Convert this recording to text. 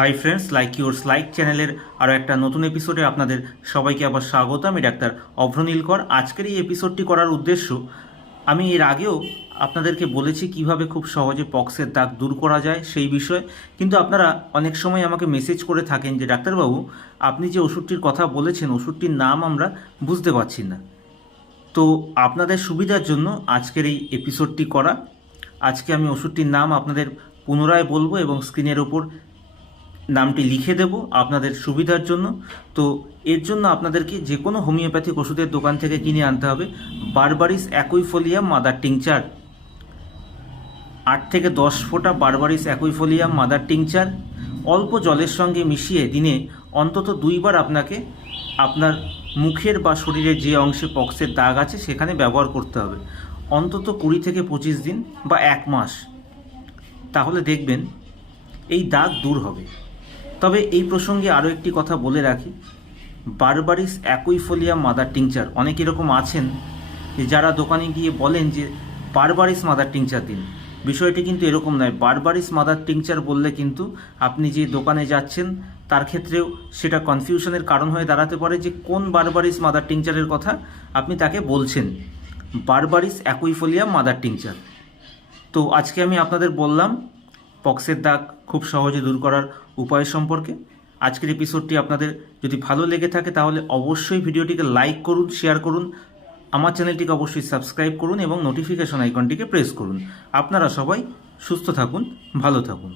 Hi friends like yours like চ্যানেলের আরও একটা নতুন এপিসোডে আপনাদের সবাইকে আবার স্বাগত। আমি ডাক্তার অভ্রনীলকর আজকের এই এপিসোডটি করার উদ্দেশ্য, আমি এর আগেও আপনাদেরকে বলেছি কীভাবে খুব সহজে পক্সের দাগ দূর করা যায় সেই বিষয়ে, কিন্তু আপনারা অনেক সময় আমাকে মেসেজ করে থাকেন যে, ডাক্তারবাবু, আপনি যে ওষুধটির কথা বলেছেন, ওষুধটির নাম আমরা বুঝতে পারছি না। তো আপনাদের সুবিধার জন্য আজকের এই এপিসোডটি করা। আজকে আমি ওষুধটির নাম আপনাদের পুনরায় বলব এবং স্ক্রিনের ওপর নামটি লিখে দেব আপনাদের সুবিধার জন্য। তো এর জন্য আপনাদেরকে যে কোনো হোমিওপ্যাথিক ওষুধের দোকান থেকে কিনে আনতে হবে বারবারিস অ্যাকুইফোলিয়াম মাদার টিংচার। আট থেকে দশ ফোঁটা বারবারিস অ্যাকুইফোলিয়াম মাদার টিংচার। অল্প জলের সঙ্গে মিশিয়ে দিনে অন্তত দুইবার আপনাকে আপনার মুখের বা শরীরের যে অংশে পক্সের দাগ আছে সেখানে ব্যবহার করতে হবে। অন্তত কুড়ি থেকে পঁচিশ দিন বা এক মাস। তাহলে দেখবেন এই দাগ দূর হবে। তবে এই প্রসঙ্গে আরও একটি কথা বলে রাখি। Berberis aquifolium mother tincture. অনেক এরকম আছেন যে যারা দোকানে গিয়ে বলেন যে বারবারিস মাদার টিংচার দিন। বিষয়টি কিন্তু এরকম নয়। বারবারিস মাদার টিংচার বললে কিন্তু আপনি যে দোকানে যাচ্ছেন, তার ক্ষেত্রেও সেটা কনফিউশনের কারণ হয়ে দাঁড়াতে পারে যে কোন বারবারিস মাদার টিংচারের কথা আপনি তাকে বলছেন। Berberis aquifolium mother tincture. তো আজকে আমি আপনাদের বললাম পক্সের দাগ খুব সহজে দূর করার উপায় সম্পর্কে। আজকের এপিসোডটি আপনাদের যদি ভালো লেগে থাকে, তাহলে অবশ্যই ভিডিওটিকে লাইক করুন শেয়ার করুন, আমার চ্যানেলটিকে অবশ্যই সাবস্ক্রাইব করুন এবং নোটিফিকেশন আইকনটিকে প্রেস করুন। আপনারা সবাই সুস্থ থাকুন, ভালো থাকুন।